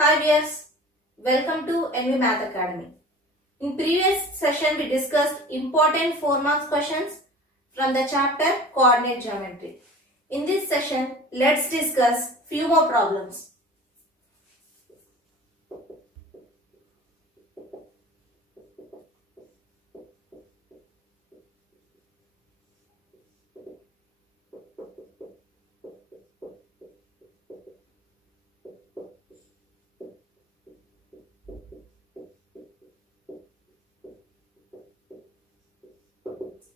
Hi viewers, welcome to NV Math Academy. In previous session we discussed important 4 marks questions from the chapter Coordinate Geometry. In this session, let's discuss few more problems.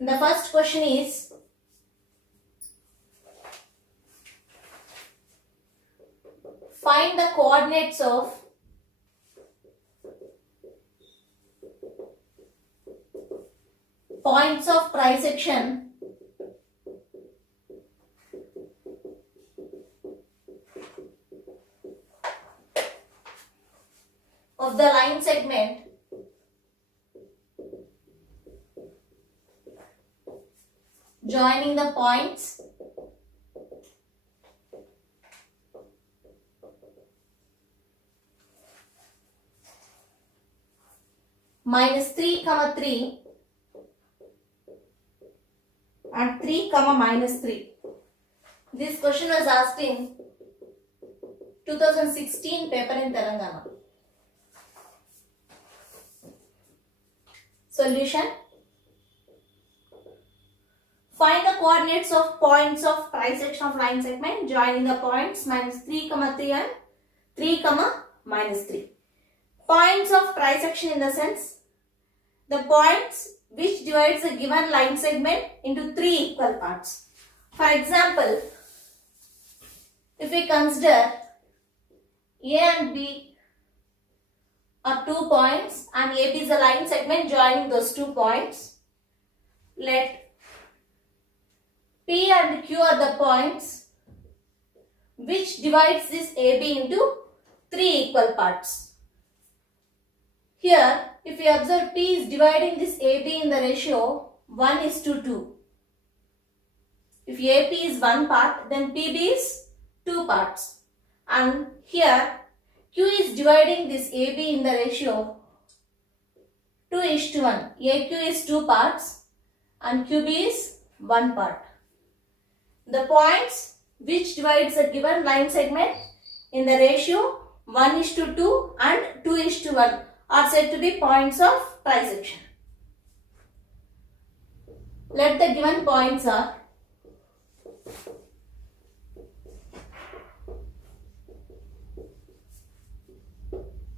The first question is, find the coordinates of points of trisection of the line segment joining the points -3, 3 and 3, -3. This question was asked in 2016 paper in Telangana. Solution. Find the coordinates of points of trisection of line segment joining the points -3, 3 and 3, -3. Points of trisection in the sense the points which divides a given line segment into 3 equal parts. For example, if we consider A and B are 2 points and AB is a line segment joining those 2 points, let P and Q are the points which divides this AB into 3 equal parts. Here, if we observe P is dividing this AB in the ratio 1:2. If AP is 1 part, then PB is 2 parts. And here, Q is dividing this AB in the ratio 2:1. AQ is 2 parts and QB is 1 part. The points which divides a given line segment in the ratio 1:2 and 2:1 are said to be points of trisection. Let the given points are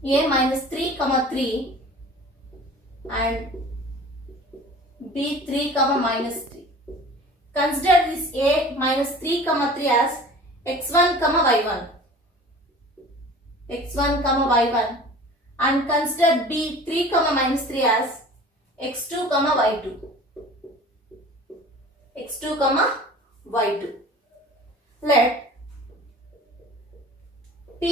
A -3, 3 and B 3, -3. Consider this A -3, 3 as x1, y1. x1, y1 and consider B 3, -3 as x2, y2. x2, y2. Let P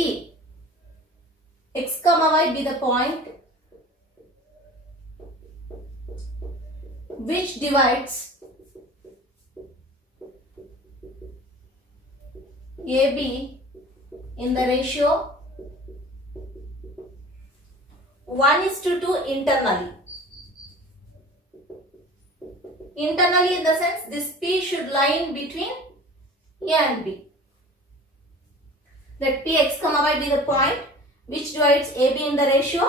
x, y be the point which divides AB in the ratio 1:2 internally. Internally in the sense this P should lie in between A and B. Let P x, y be the point which divides AB in the ratio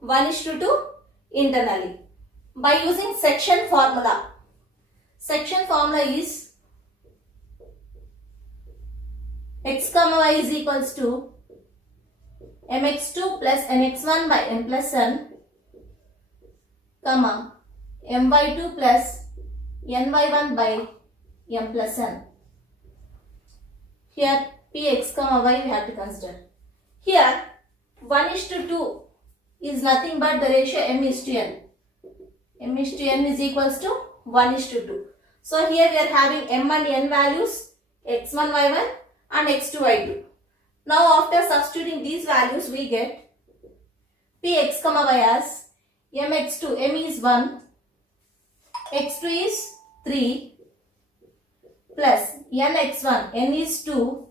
1:2 internally. By using section formula. Section formula is x, y is equals to mx2 plus mx1 by m plus n, my2 plus ny1 by m plus n. Here px, y we have to consider. Here 1:2 is nothing but the ratio m:n. m:n is equals to 1:2. So here we are having m and n values x1, y1 and x2, y2. Now after substituting these values we get Px, y as mx2, m is 1, x2 is 3 plus nx1, n is 2,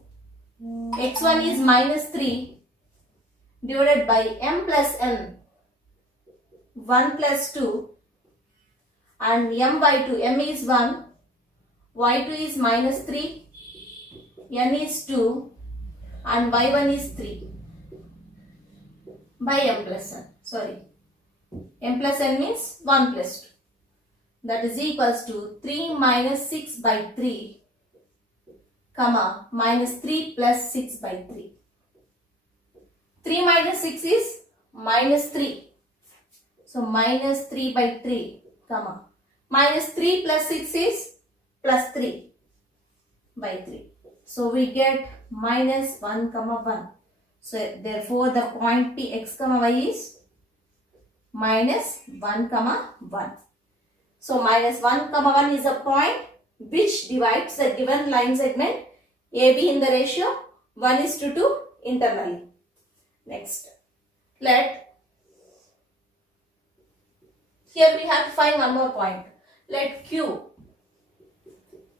x1 is -3 divided by m plus n 1 plus 2 and m by 2. M is 1, y2 is minus 3, n is 2 and y1 is 3 by m plus n. Sorry, m plus n means 1 plus 2. That is equals to 3 minus 6 by 3 comma minus 3 plus 6 by 3. 3 minus 6 is minus 3. So minus 3 by 3 comma minus 3 plus 6 is plus 3 by 3. So we get minus 1 comma 1. So therefore the point P x comma y is minus 1 comma 1. So minus 1 comma 1 is a point which divides the given line segment AB in the ratio 1:2 internally. Next, here we have to find one more point. Let Q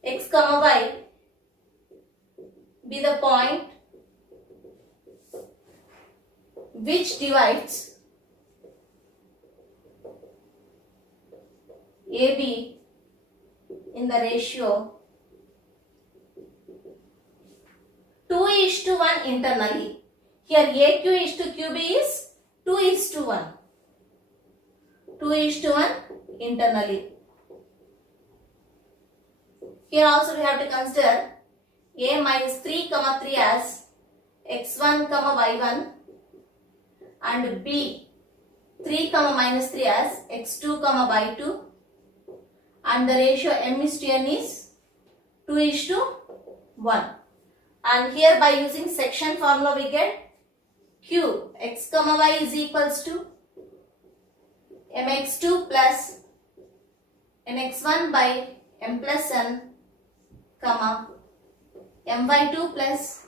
x comma y be the point which divides AB in the ratio 2:1 internally. Here AQ is to QB is 2:1. 2:1 internally. Here also we have to consider A minus 3 comma 3 as x1 comma y1 and B 3 comma minus 3 as x2 comma y2 and the ratio m is to n is 2:1. And here by using section formula we get Q x comma y is equals to mx2 plus nx1 by m plus n comma my2 plus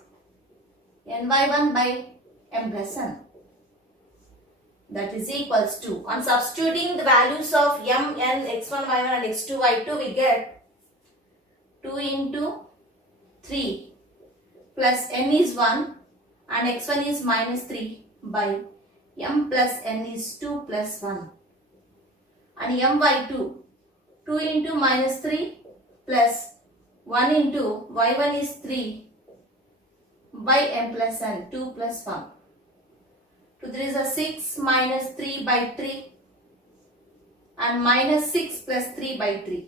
ny1 by m plus n. That is equals to, on substituting the values of m, n, x1, y1 and x2, y2 we get 2 into 3 plus n is 1 and x1 is minus 3 by m plus n is 2 plus 1 and m by 2 into minus 3 plus 1 into y1 is 3 by m plus n 2 plus 1. So there is a 6 minus 3 by 3 and minus 6 plus 3 by 3.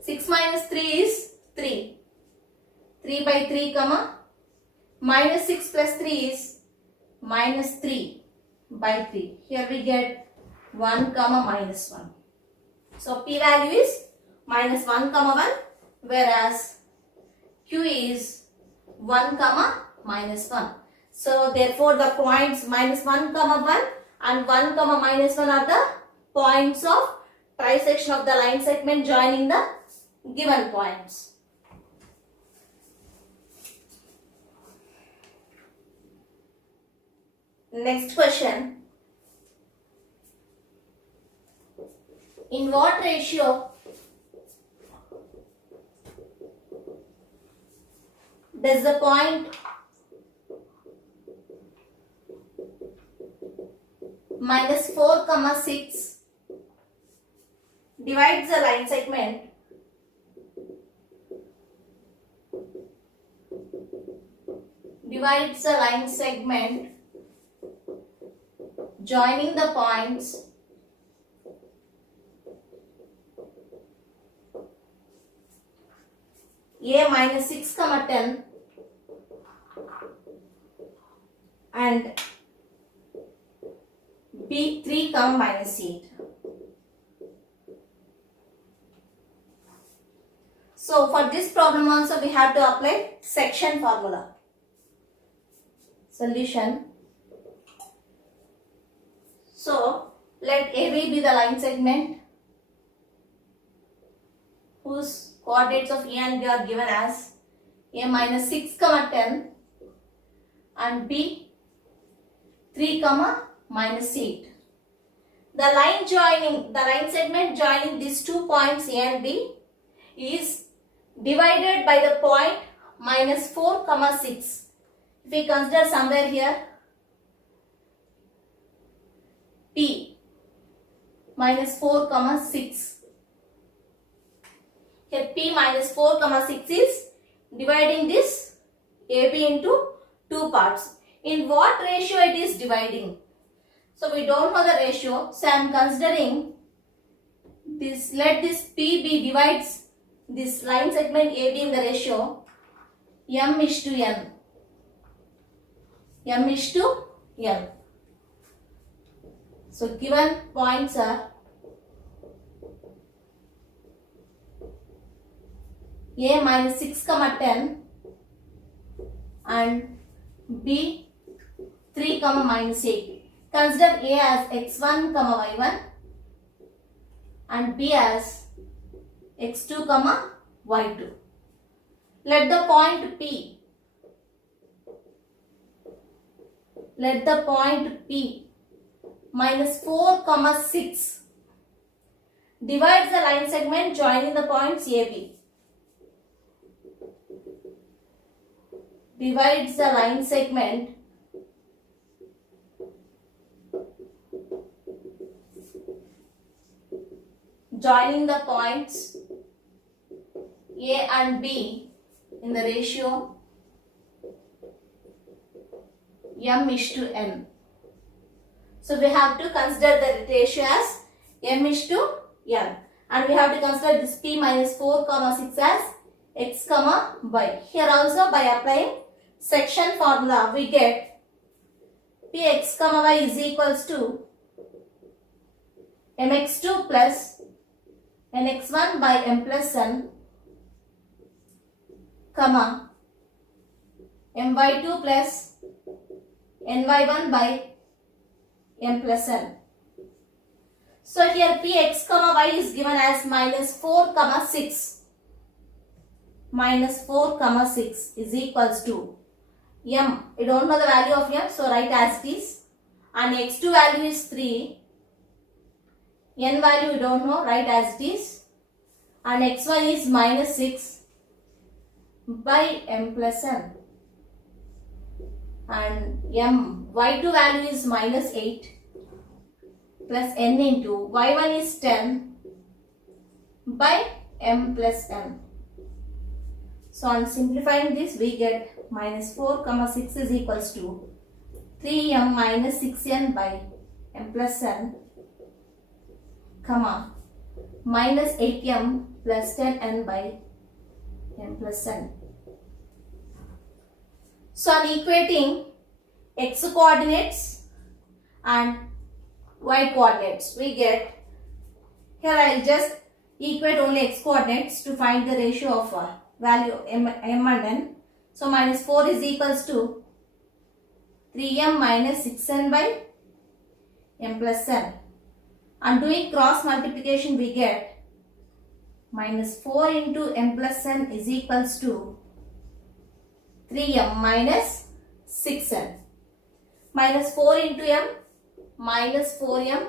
6 minus 3 is 3. 3 by 3 comma minus 6 plus 3 is minus 3 by 3. Here we get 1 comma minus 1. So P value is minus 1 comma 1 whereas Q is 1 comma minus 1. So therefore the points minus 1 comma 1 and 1 comma minus 1 are the points of trisection of the line segment joining the given points. Next question. In what ratio does the point minus 4 comma 6 divides the line segment joining the points A minus 6 comma 10 and B 3 comma minus 8. So for this problem also we have to apply section formula. Solution. So let AB be the line segment whose coordinates of A and B are given as A minus 6 comma 10 and B 3 comma minus 8. The line segment joining these 2 points A and B is divided by the point minus 4 comma 6. If we consider somewhere here minus 4 comma 6. Here P minus 4 comma 6 is dividing this AB into two parts. In what ratio it is dividing? So we don't know the ratio. So I am considering this. Let this PB divides this line segment AB in the ratio m:n. m:n. So given points are A minus 6 comma 10 and B 3 comma minus 8. Consider A as x1 comma y1 and B as x2 comma y2. Let the point P minus 4 comma 6 divides the line segment joining the points AB. Divides the line segment joining the points A and B in the ratio m:n. So we have to consider the ratio as m:n, and we have to consider this P minus 4 comma 6 as x comma y. Here also by applying section formula we get Px comma y is equals to mx2 plus nx1 by m plus n comma my2 plus ny1 by m plus n. So here Px comma y is given as minus 4 comma 6. Minus 4 comma 6 is equals to m. You don't know the value of m, so write as it is. And x2 value is 3. N value you don't know, write as it is. And x1 is minus 6 by m plus n. And y2 value is minus 8 plus n into y1 is 10 by m plus n. So on simplifying this we get minus 4 comma 6 is equals to 3m minus 6n by m plus n comma minus 8m plus 10n by m plus n. So on equating x coordinates and y coordinates we get, here I will just equate only x coordinates to find the ratio of value m and n. So minus 4 is equals to 3m minus 6n by m plus n. And doing cross multiplication we get minus 4 into m plus n is equals to 3m minus 6n. Minus 4 into m minus 4m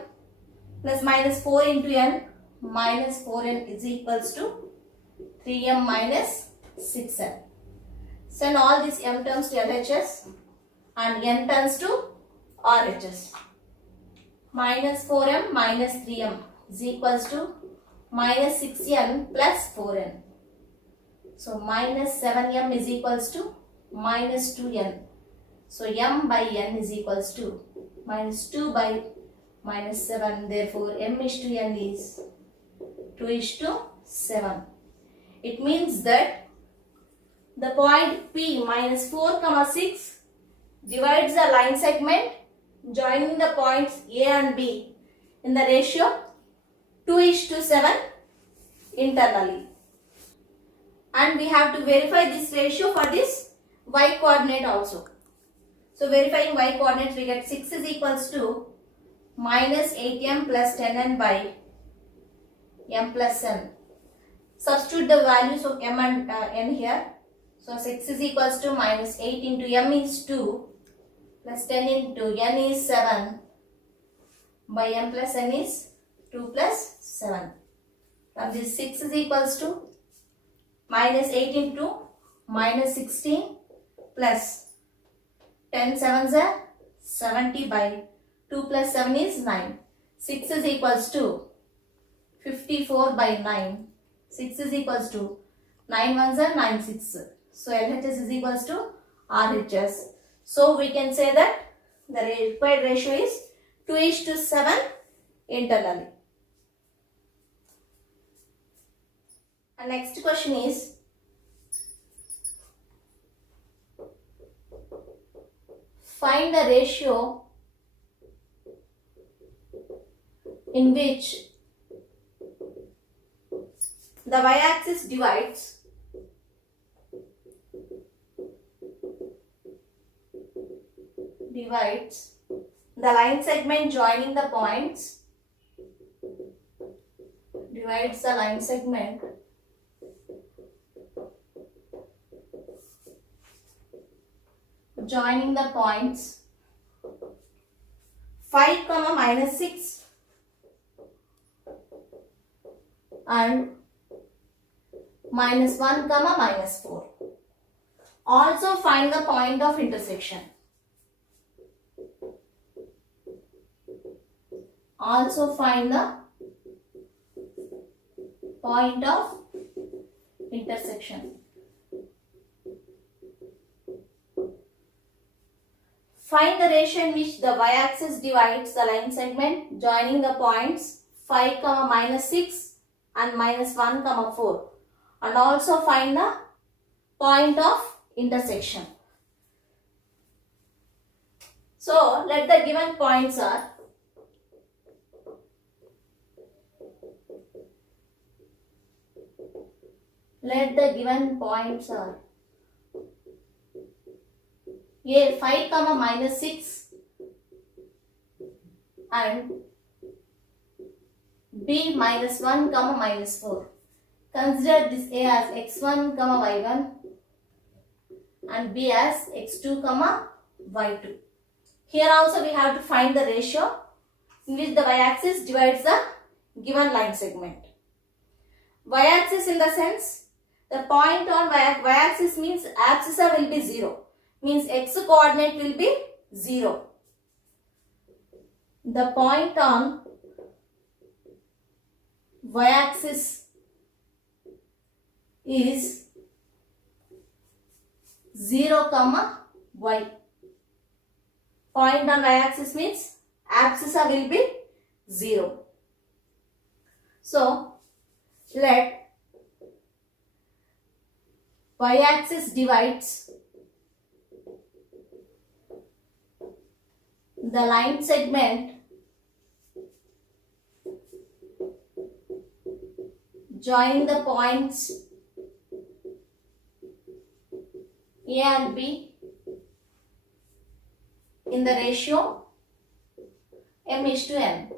plus minus 4 into n minus 4n is equals to 3m minus 6n. Send all these m terms to LHS and n terms to RHS. Minus 4m minus 3m is equals to minus 6n plus 4n. So minus 7m is equals to minus 2n. So m by n is equals to minus 2 by minus 7. Therefore m:n is 2:7. It means that the point P minus 4 comma 6 divides the line segment joining the points A and B in the ratio 2:7 internally. And we have to verify this ratio for this y coordinate also. So verifying y coordinates we get 6 is equals to minus 8m plus 10n by m plus n. Substitute the values of m and n here. So 6 is equals to minus 8 into m is 2 plus 10 into n is 7 by m plus n is 2 plus 7. Now this 6 is equals to minus 8 into minus 16 plus 10 sevens are 70 by 2 plus 7 is 9. 6 is equals to 54 by 9. 6 is equals to 9 ones are 9 6. So LHS is equals to RHS. So we can say that the required ratio is 2:7 internally. And next question is, find the ratio in which the y-axis divides the line segment joining the points, divides the line segment joining the points 5, minus 6 and minus 1, minus 4. Also find the point of intersection. Also find the point of intersection. Find the ratio in which the y-axis divides the line segment joining the points 5, minus 6 and minus 1, 4. And also find the point of intersection. So let the given points are A 5, minus 6 and B minus 1, minus 4. Consider this A as x1, y1 and B as x2, y2. Here also we have to find the ratio in which the y-axis divides the given line segment. Y-axis in the sense, the point on y-axis means abscissa will be 0. Means x coordinate will be 0. The point on y-axis is 0, y. Point on y-axis means abscissa will be 0. So let y-axis divides the line segment joining the points A and B in the ratio m:n.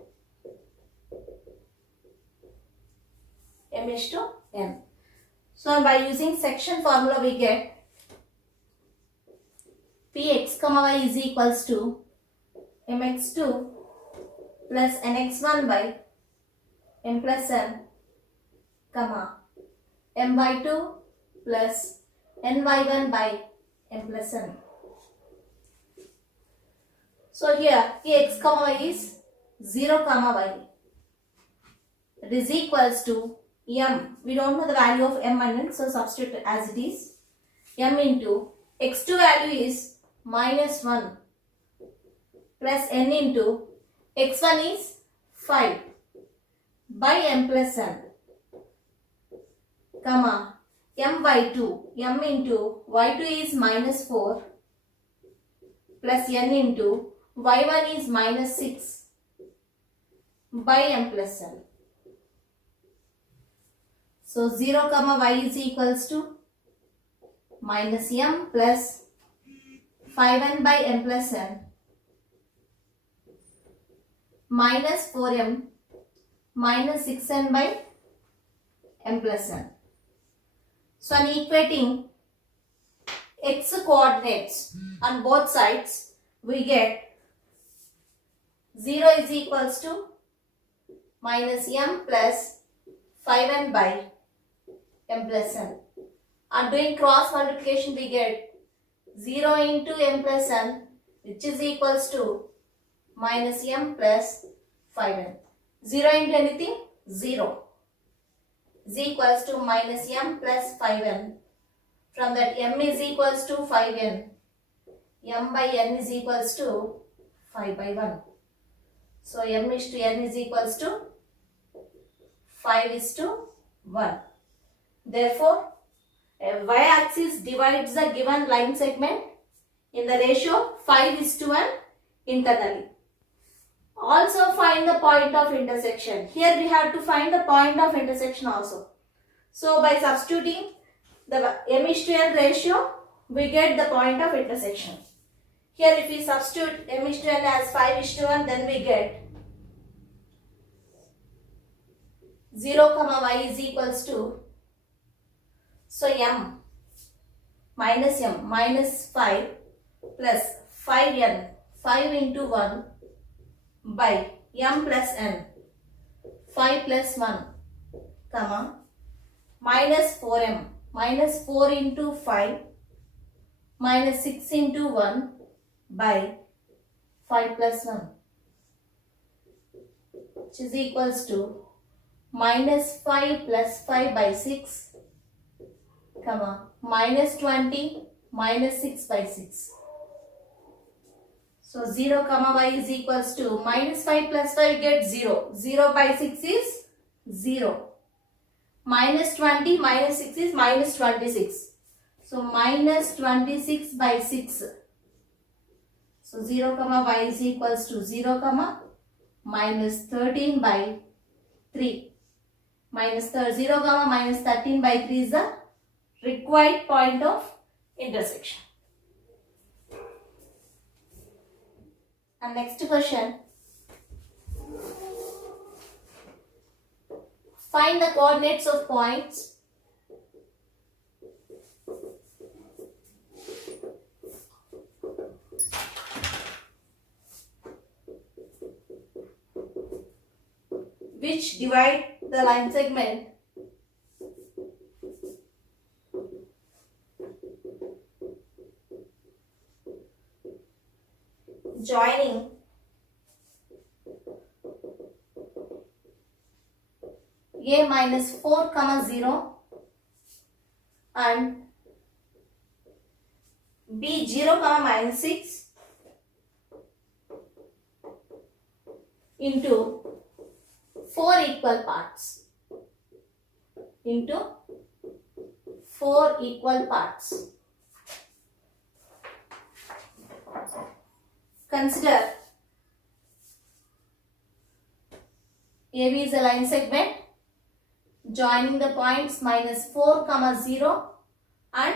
m:n. So by using section formula we get Px, y is equals to mx2 plus nx1 by m plus n, my2 plus ny1 by m plus n. So here Px, y is 0, y. It is equals to m. We don't know the value of m and n, so substitute as it is. M into x2 value is minus 1 plus n into x1 is 5 by m plus n, m by 2. M into y2 is minus 4 plus n into y1 is minus 6 by m plus n. So 0, y is equals to minus m plus 5n by m plus n minus 4m minus 6n by m plus n. So on equating x coordinates on both sides, we get 0 is equals to minus m plus 5n by m plus n. On doing cross multiplication, we get 0 into m plus n, which is equals to minus m plus 5n. 0 into anything? 0. Is equals to minus m plus 5n. From that m is equals to 5n. M by n is equals to 5 by 1. So m is to n is equals to 5 is to 1. Therefore, a y-axis divides the given line segment in the ratio 5 is to 1 internally. Also find the point of intersection. Here we have to find the point of intersection also. So by substituting the m is to n ratio, we get the point of intersection. Here if we substitute m is to n as 5 is to 1, then we get 0 comma y is equals to, so m minus 5 plus 5n, 5 into 1 by m plus n, 5 plus 1, comma, minus 4m, minus 4 into 5, minus 6 into 1 by 5 plus 1, which is equals to minus 5 plus 5 by 6, comma, minus 20 minus 6 by 6. So 0 comma y is equals to minus 5 plus 5 gets 0. 0 by 6 is 0. Minus 20 minus 6 is minus 26. So minus 26 by 6. So 0 comma y is equals to 0 comma minus 13 by 3. Minus 0 comma minus 13 by 3 is the required point of intersection. And next question. Find the coordinates of points which divide the line segment joining a minus 4 comma 0 and b 0 comma minus 6 into 4 equal parts. Into 4 equal parts. Consider AB is a line segment joining the points minus 4 comma 0 and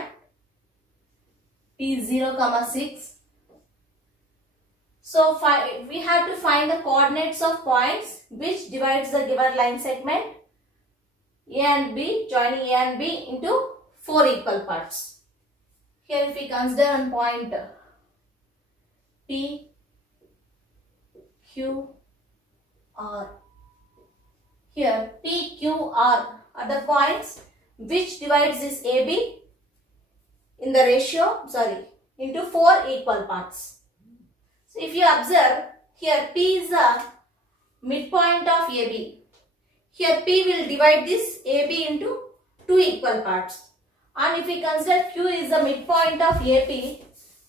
P 0 comma 6. So we have to find the coordinates of points which divides the given line segment A and B, joining A and B into 4 equal parts. Here if we consider one point P, Q, R. Here P, Q, R are the points which divides this AB in the ratio, into 4 equal parts. So if you observe, here P is the midpoint of AB. Here P will divide this AB into 2 equal parts. And if we consider Q is the midpoint of AP,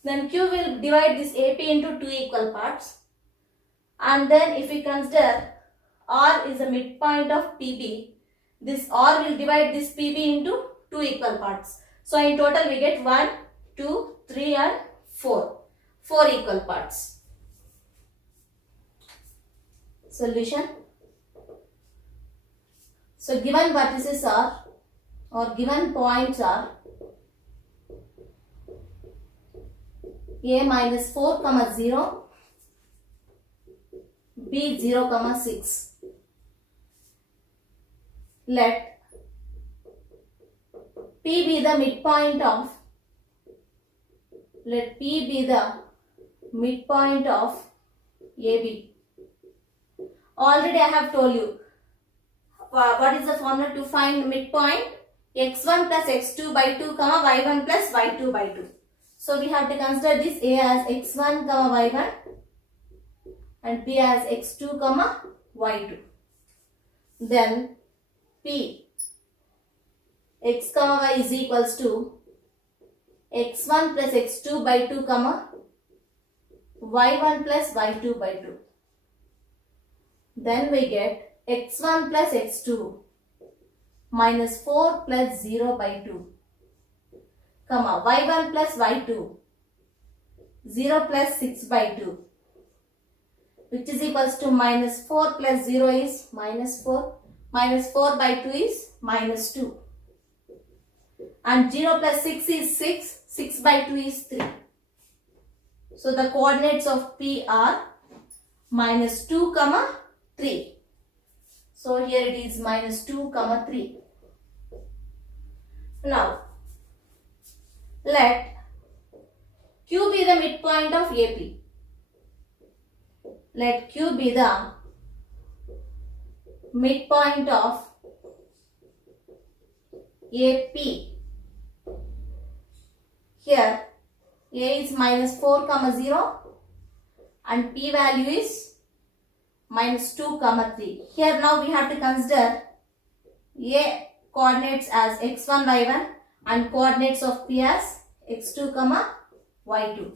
then Q will divide this AP into 2 equal parts. And then if we consider R is the midpoint of PB, this R will divide this PB into 2 equal parts. So in total we get 1, 2, 3 and 4. 4 equal parts. Solution. So given vertices are, or given points are A minus 4 comma 0, B 0 comma 6. Let P be the midpoint of, let P be the midpoint of AB. Already I have told you what is the formula to find midpoint. X1 plus x2 by 2 comma y1 plus y2 by 2. So we have to consider this A as x1 comma y1 and B as x2 comma y2. Then P x comma y is equals to x1 plus x2 by 2 comma y1 plus y2 by 2. Then we get x1 plus x2 minus 4 plus 0 by 2 comma y1 plus y2 0 plus 6 by 2, which is equals to minus 4 plus 0 is minus 4. Minus 4 by 2 is minus 2. And 0 plus 6 is 6. 6 by 2 is 3. So the coordinates of P are minus 2 comma 3. So here it is minus 2 comma 3. Now let Q be the midpoint of AP. Let Q be the midpoint of AP. Here A is minus 4 comma 0 and P value is minus 2 comma 3. Here now we have to consider A coordinates as x1 y1 and coordinates of P as x2 comma y2.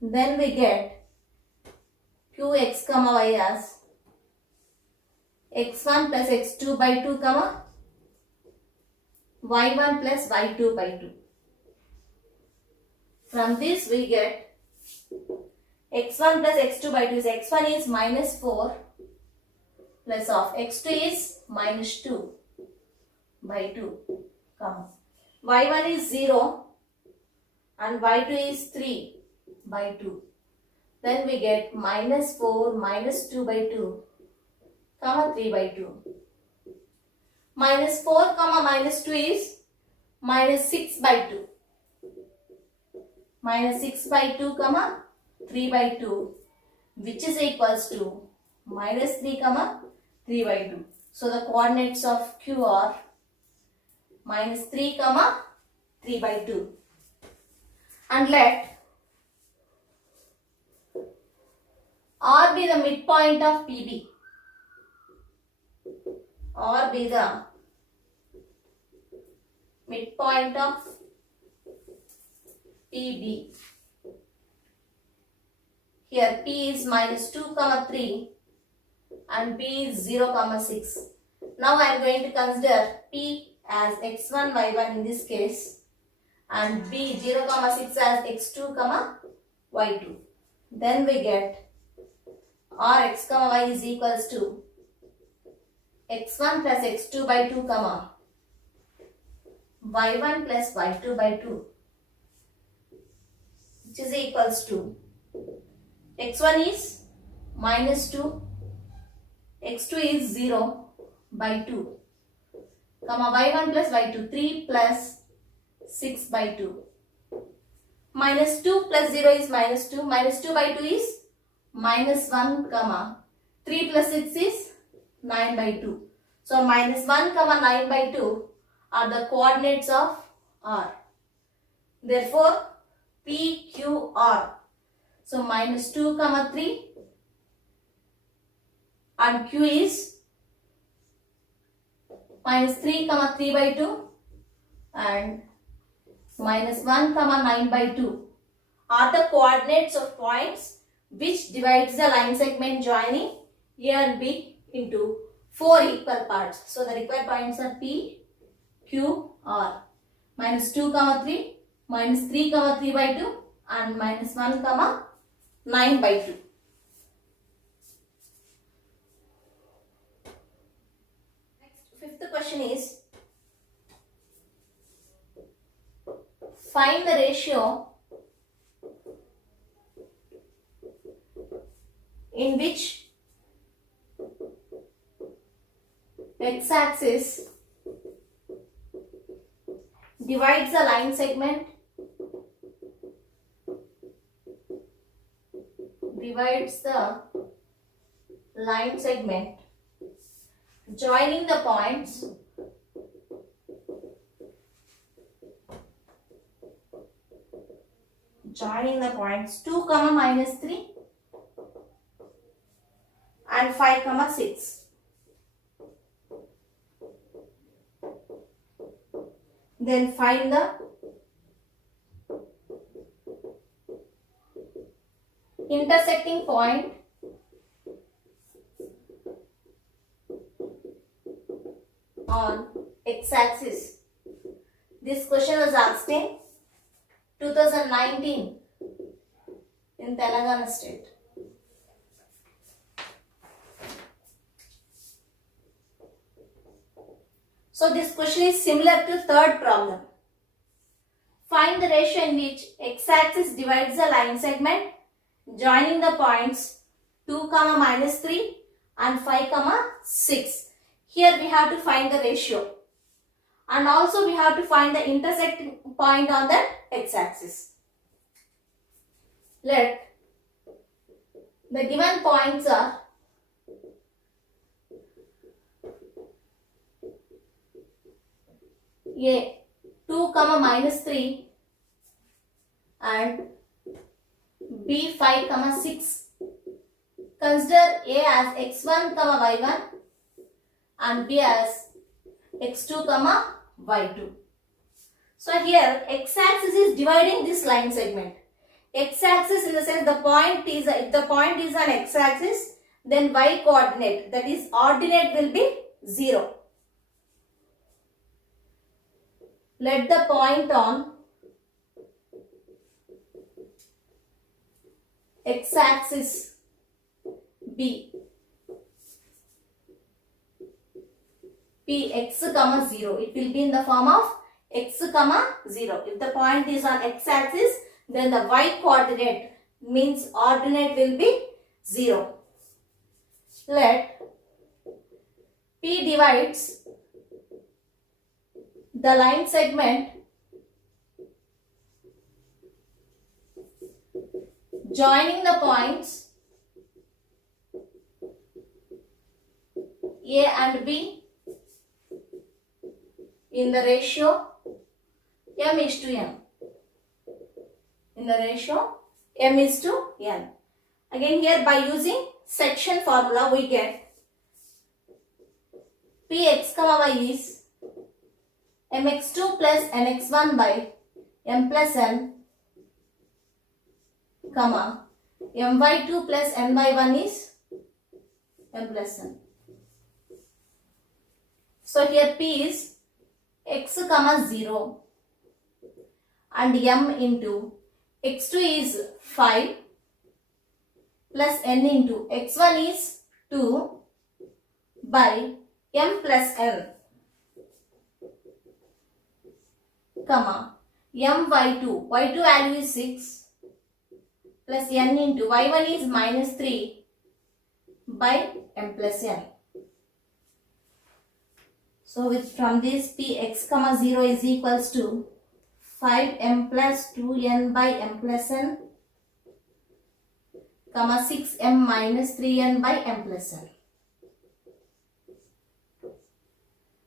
Then we get qx comma y as x1 plus x2 by 2 comma y1 plus y2 by 2. From this we get x1 plus x2 by 2 is x1 is minus 4 plus of x2 is minus 2 by 2 comma y1 is 0 and y2 is 3 by 2. Then we get minus 4 minus 2 by 2 comma 3 by 2. Minus 4 comma minus 2 is minus 6 by 2. Minus 6 by 2 comma 3 by 2, which is equals to minus 3 comma 3 by 2. So the coordinates of Q are minus 3 comma 3 by 2. And let R be the midpoint of PB. R be the midpoint of PB. Here P is minus 2 comma 3 and B is 0 comma 6. Now I am going to consider P as x1 y1 in this case and B 0 comma 6 as x2 comma y2. Then we get Rx comma y is equals to x1 plus x2 by 2 comma y1 plus y2 by 2, which is equals to x1 is minus 2, x2 is 0 by 2 comma y1 plus y2 3 plus 6 by 2. Minus 2 plus 0 is minus 2. Minus 2 by 2 is minus 1 comma 3 plus 6 is 9 by 2. So minus 1 comma 9 by 2 are the coordinates of R. Therefore PQR. So minus 2 comma 3 and Q is minus 3 comma 3 by 2 and minus 1 comma 9 by 2 are the coordinates of points which divides the line segment joining A and B into 4 equal parts. So the required points are P, Q, R. Minus 2 comma 3, minus 3 comma 3 by 2 and minus 1 comma 9 by 2. Next, fifth question is find the ratio in which x-axis divides the line segment joining the points joining the points 2 comma minus 3 and 5 comma 6. Then find the intersecting point on x-axis. This question was asked in 2019 in Telangana state. So this question is similar to third problem. Find the ratio in which x-axis divides the line segment joining the points 2 comma minus 3 and 5 comma 6. Here we have to find the ratio, and also we have to find the intersecting point on the x-axis. Let the given points are A 2 comma minus 3 and B 5 comma 6. Consider A as x1 comma y1 and B as x2 comma y2. So here x-axis is dividing this line segment. X-axis in the sense the point is, if the point is on x-axis, then y coordinate, that is ordinate, will be 0. Let the point on x-axis be x comma 0. It will be in the form of x comma 0. If the point is on x-axis, then the y coordinate means ordinate will be 0. Let P divides the line segment joining the points A and B in the ratio m is to n. In the ratio m is to n. Again here by using section formula we get Px comma y is mx2 plus mx1 by m plus n comma my2 plus n by 1 is m plus n. So here P is x comma 0 and m into x2 is 5 plus n into x1 is 2 by m plus n comma m y2. y2 value is 6 plus n into y1 is minus 3 by m plus n. So from this Px comma 0 is equals to 5m plus 2n by m plus n comma 6m minus 3n by m plus n.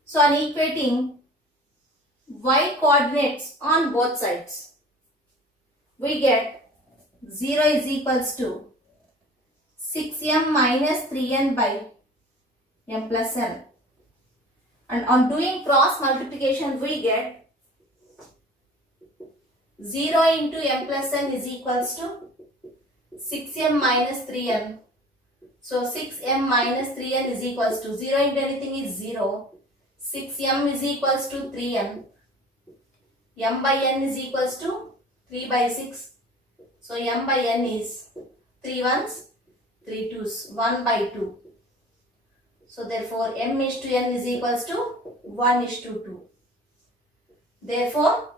So on equating y coordinates on both sides, we get 0 is equals to 6m minus 3n by m plus n. And on doing cross multiplication, we get 0 into m plus n is equals to 6m minus 3n. So 6m minus 3n is equals to 0 into anything is 0. 6m is equals to 3n. M by n is equals to 3 by 6. So m by n is 3 ones, 3 twos, 1 by 2. So therefore m is to n is equals to 1 is to 2. Therefore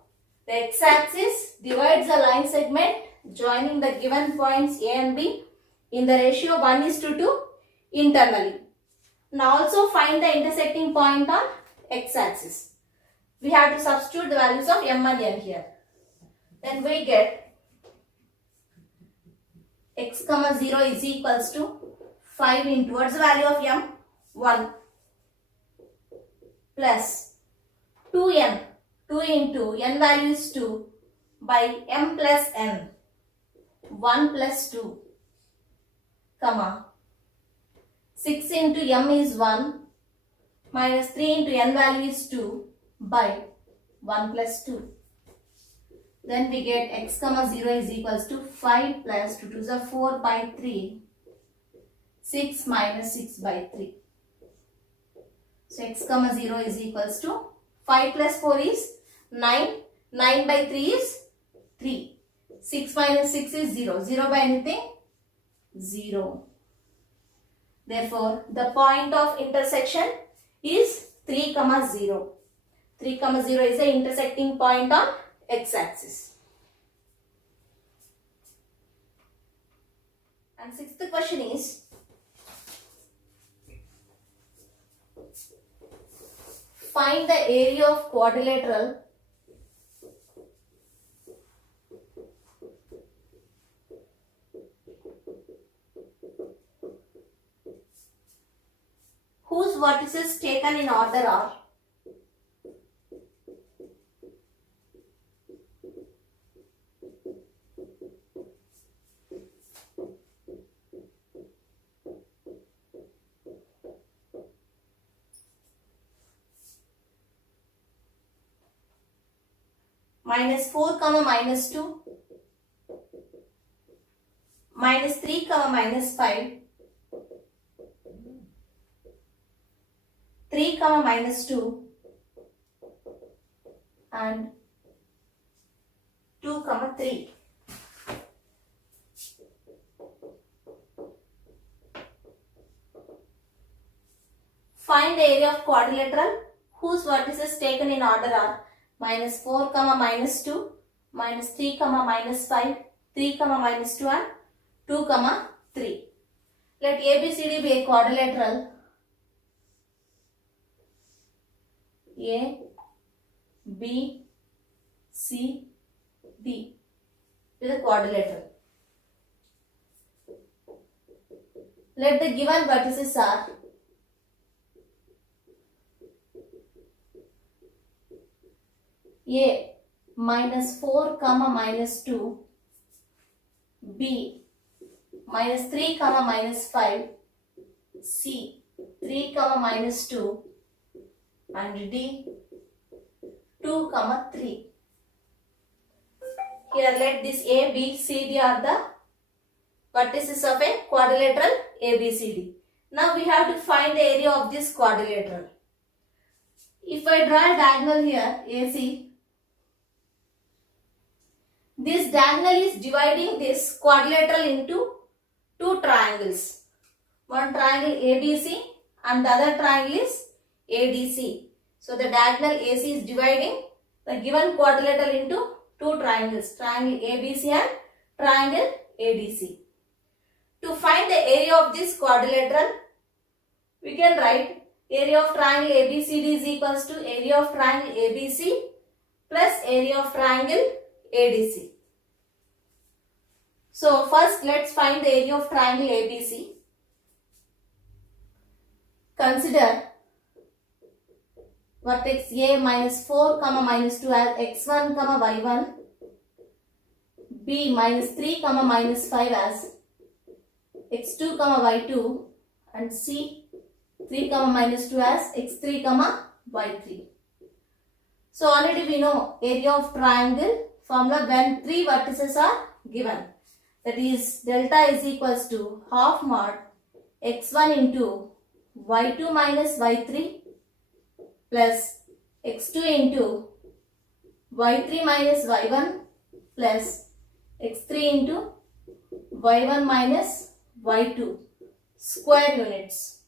the x-axis divides the line segment joining the given points A and B in the ratio 1 is to 2 internally. Now also find the intersecting point on x-axis. We have to substitute the values of m and n here. Then we get x comma 0 is equals to 5 into, what's the value of m? 1 plus 2n. 2 into n value is 2 by m plus n. 1 plus 2 comma 6 into m is 1 minus 3 into n value is 2 by 1 plus 2. Then we get x comma 0 is equals to 5 plus 2 to the 4 by 3. 6 minus 6 by 3. So x comma 0 is equals to 5 plus 4 is 9. 9 by 3 is 3. 6 minus 6 is 0. 0 by anything? 0. Therefore, the point of intersection is 3 comma 0. 3 comma 0 is the intersecting point on x-axis. And sixth question is, find the area of quadrilateral whose vertices taken in order are minus 4 comma minus 2, minus 3 comma minus 5, 3 comma minus 2 and 2 comma 3. Find the area of quadrilateral whose vertices taken in order are minus 4 comma minus 2, minus 3 comma minus 5, 3 comma minus 2 and 2 comma 3. Let ABCD be a quadrilateral. A, B, C, D is a quadrilateral. Let the given vertices are A minus 4 comma minus 2, B minus 3 comma minus 5, C 3 comma minus 2 and D 2 comma 3. Here let this A, B, C, D are the vertices of a quadrilateral ABCD. Now we have to find the area of this quadrilateral. If I draw a diagonal here AC, this diagonal is dividing this quadrilateral into two triangles. One triangle ABC and the other triangle is ADC. So the diagonal AC is dividing the given quadrilateral into two triangles, triangle ABC and triangle ADC. To find the area of this quadrilateral, we can write area of triangle ABCD is equals to area of triangle ABC plus area of triangle ADC. So first let's find the area of triangle ABC. Consider vertex A minus 4 comma minus 2 as x1 comma y1, B minus 3 comma minus 5 as x2 comma y2 and C 3 comma minus 2 as x3 comma y3. So already we know area of triangle formula when three vertices are given. That is delta is equals to half mod x1 into y2 minus y3 plus x2 into y3 minus y1 plus x3 into y1 minus y2 square units.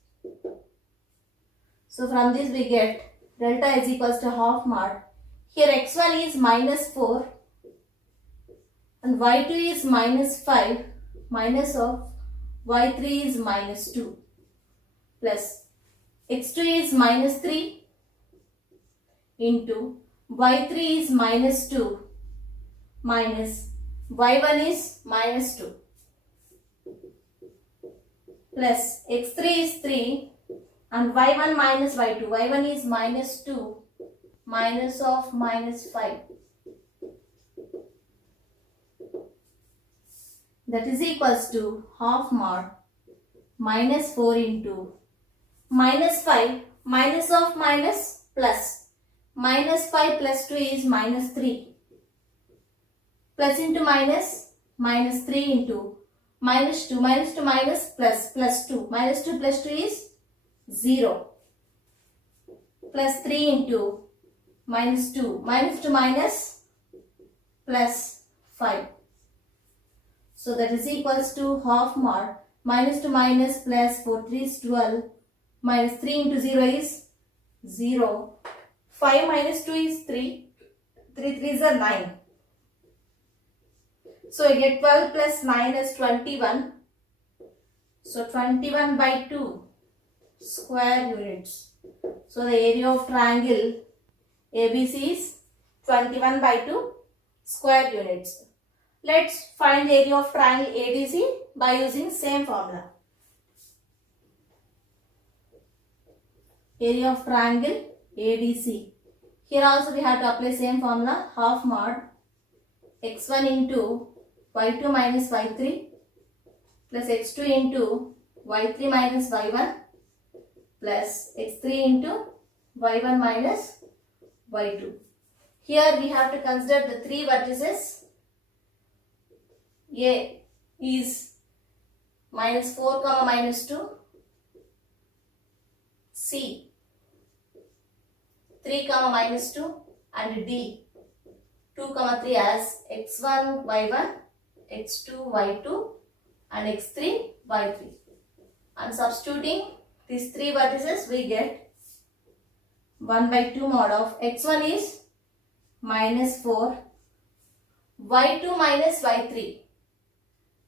So from this we get delta is equals to half mod. Here x1 is minus 4 and y2 is minus 5 minus of y3 is minus 2 plus x2 is minus 3 into y3 is minus 2 minus y1 is minus 2 plus x3 is 3 and y1 minus y2. y1 is minus 2 minus of minus 5. That is equals to half mod minus 4 into minus 5, minus of minus plus. Minus 5 plus 2 is minus 3. Plus into minus, minus 3 into minus 2, minus 2 minus plus 2. Minus 2 plus 2 is 0. Plus 3 into minus 2. Minus 2 minus plus 5. So that is equals to half mod. Minus 2 minus plus 4 3 is 12. Minus 3 into 0 is 0. 5 minus 2 is 3. 3 3 is a 9. So I get 12 plus 9 is 21. So 21 by 2 square units. So the area of triangle ABC is 21 by 2 square units. Let's find the area of triangle ADC by using same formula. Area of triangle ADC. Here also we have to apply same formula, half mod x1 into y2 minus y3 plus x2 into y3 minus y1 plus x3 into y1 minus y2. Here we have to consider the three vertices. A is minus 4 comma minus 2, C 3 comma minus 2 and D 2 comma 3 as x1 y1, x2 y2 and x3 y3. And substituting these three vertices we get 1 by 2 mod of x1 is minus 4, y2 minus y3,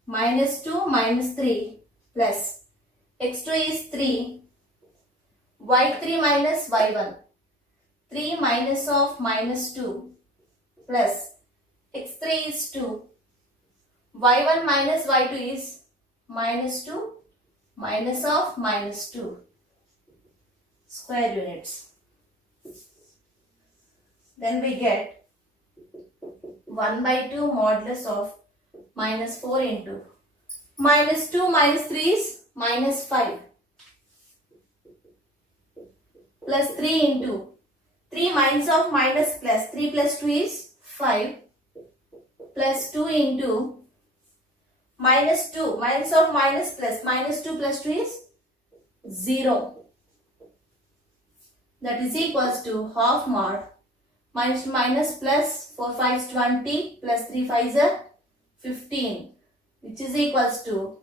minus 2 minus 3 plus x2 is 3, y3 minus y1, 3 minus of minus 2 plus x3 is 2, y1 minus y2 is minus 2 minus of minus 2 square units. Then we get 1 by 2 modulus of minus 4 into minus 2 minus 3 is minus 5 plus 3 into 3 minus of minus plus 3 plus 2 is 5 plus 2 into minus 2 minus of minus plus minus 2 plus 2 is 0. That is equals to half mod minus minus plus 4 5 is 20 plus 3 5 is 15, which is equals to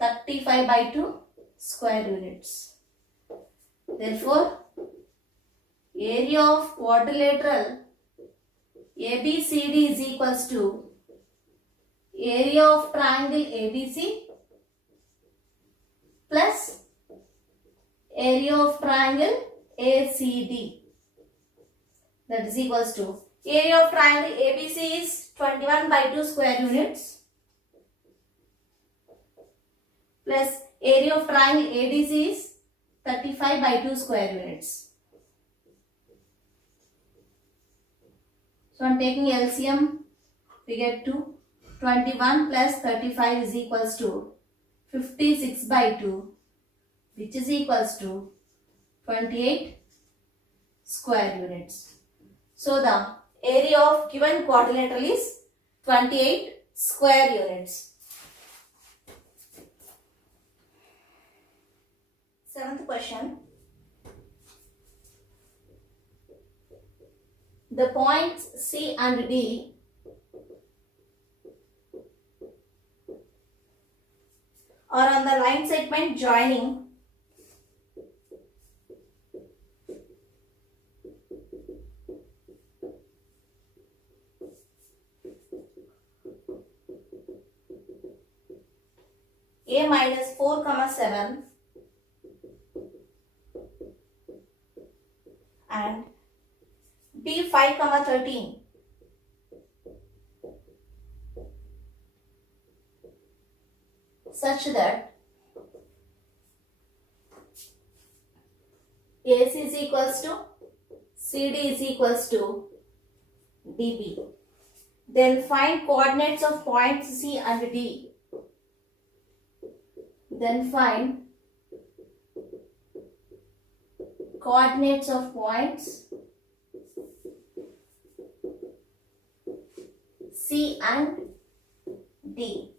35 by 2 square units. Therefore, area of quadrilateral ABCD is equals to area of triangle ABC plus area of triangle ACD. That is equals to area of triangle ABC is 21 by 2 square units plus area of triangle ADC is 35 by 2 square units. So on taking LCM, we get to 21 plus 35 is equals to 56 by 2, which is equals to 28 square units. So the area of given quadrilateral is 28 square units. Seventh question. The points C and D are on the line segment joining A minus 4 comma 7 and B 5 comma 13. Such that AC is equals to CD is equals to DB. Then find coordinates of points C and D. Then find coordinates of points C and D.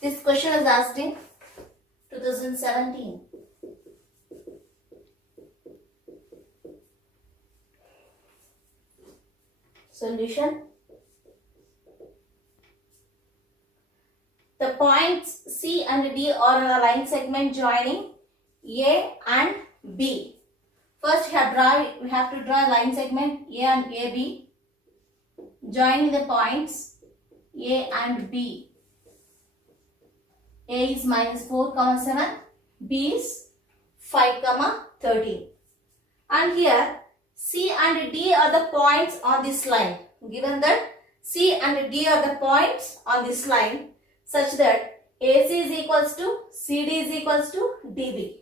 This question was asked in 2017. Solution. The points C and D are on a line segment joining A and B. First we have to draw a line segment A and AB joining the points A and B. A is minus 4, 7, B is 5, 13. And here C and D are the points on this line. Given that C and D are the points on this line such that AC is equals to CD is equals to DB.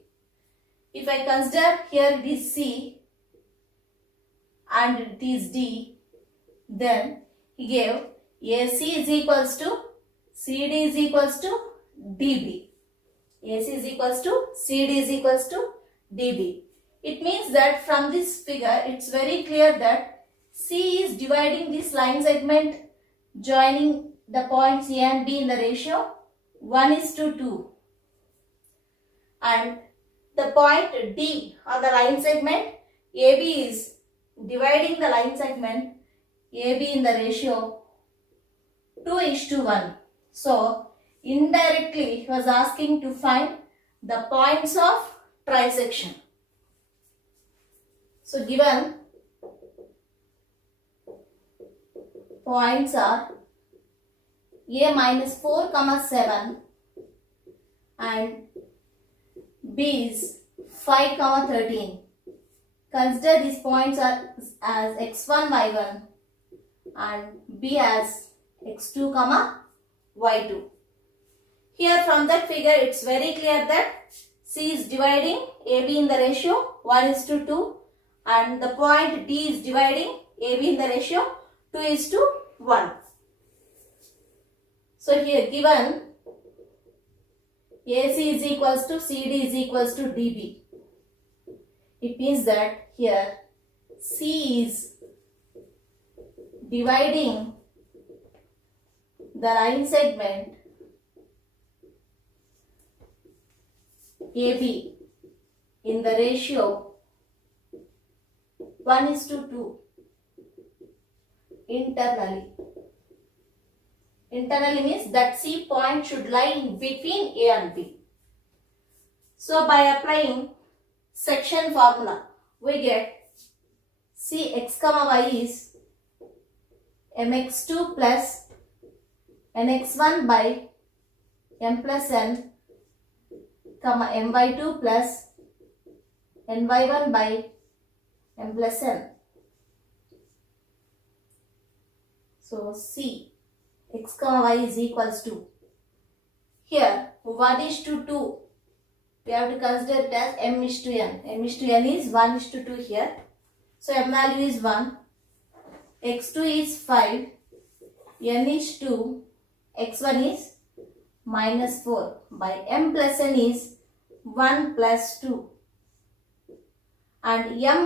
If I consider here it is C and it is D, then he gave AC is equals to CD is equals to DB. AC is equals to CD is equals to DB. It means that from this figure, it's very clear that C is dividing this line segment joining the points A and B in the ratio 1:2. And the point D on the line segment AB is dividing the line segment AB in the ratio 2:1. So, indirectly he was asking to find the points of trisection. So, given points are A minus 4, 7 and B is 5, 13. Consider these points are as x1, y1 and B as x2, y2. Here from that figure it's very clear that C is dividing AB in the ratio 1:2 and the point D is dividing AB in the ratio 2:1. So here given AC is equals to CD is equals to DB. It means that here C is dividing the line segment AB in the ratio 1:2 internally. Internally means that C point should lie in between A and B. So by applying section formula, we get Cx, y is mx2 plus nx1 by m plus n, my2 plus ny1 by m plus n. So C x, y is equals to, here 1:2, we have to consider it as m:n. m:n is 1:2 here. So m value is 1, x2 is 5, n is 2, x1 is minus 4 by m plus n is 1 plus 2 and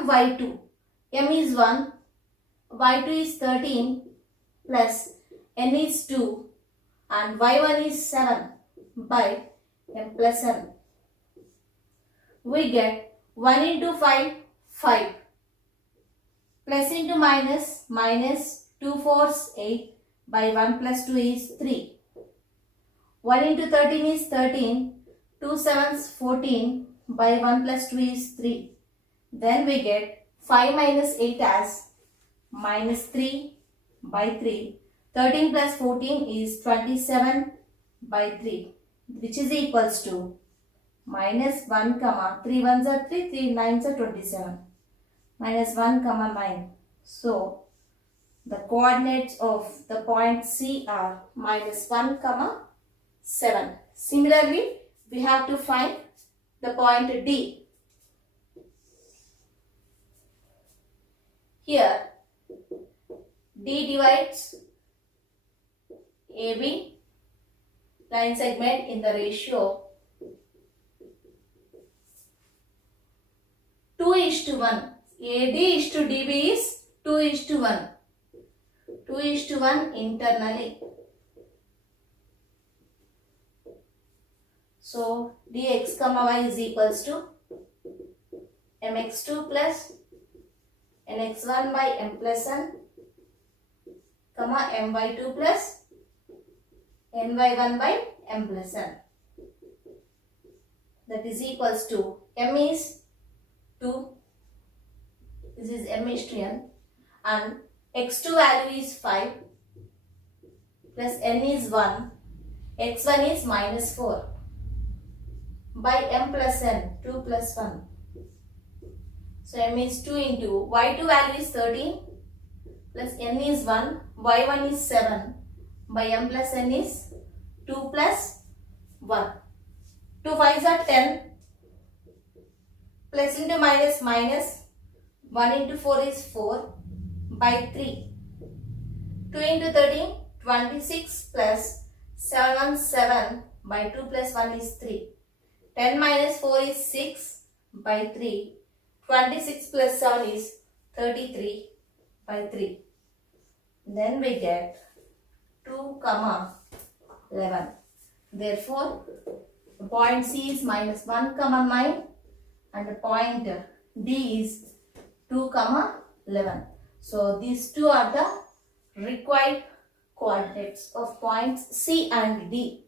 my2, m is 1, y2 is 13 plus n is 2 and y1 is 7 by m plus n. We get 1 into 5, 5 plus into minus, minus 2 4s 8 by 1 plus 2 is 3. 1 into 13 is 13, 2 7s 14 by 1 plus 2 is 3. Then we get 5 minus 8 as minus 3 by 3. 13 plus 14 is 27 by 3, which is equals to minus 1, 3 ones are 3, 3 nines are 27, minus 1, 9. So, the coordinates of the point C are minus 1, 7. Similarly, we have to find the point D. Here, D divides AB line segment in the ratio 2:1. AD is to DB is 2:1. 2:1 internally. So dx comma y is equals to mx2 plus nx1 by m plus n comma my2 plus ny1 by m plus n. That is equals to m is 2, this is m is to n, and x2 value is 5 plus n is 1, x1 is minus 4 by m plus n, 2 plus 1. So m is 2 into y2 value is 13 plus n is 1, y1 is 7 by m plus n is 2 plus 1. 2 5s are 10, plus into minus minus, 1 into 4 is 4 by 3. 2 into 13, 26 plus 7 1 7 by 2 plus 1 is 3. 10 minus 4 is 6 by 3. 26 plus 7 is 33 by 3. Then we get 2 comma 11. Therefore, the point C is minus 1 comma 9 and the point D is 2 comma 11. So these two are the required coordinates of points C and D.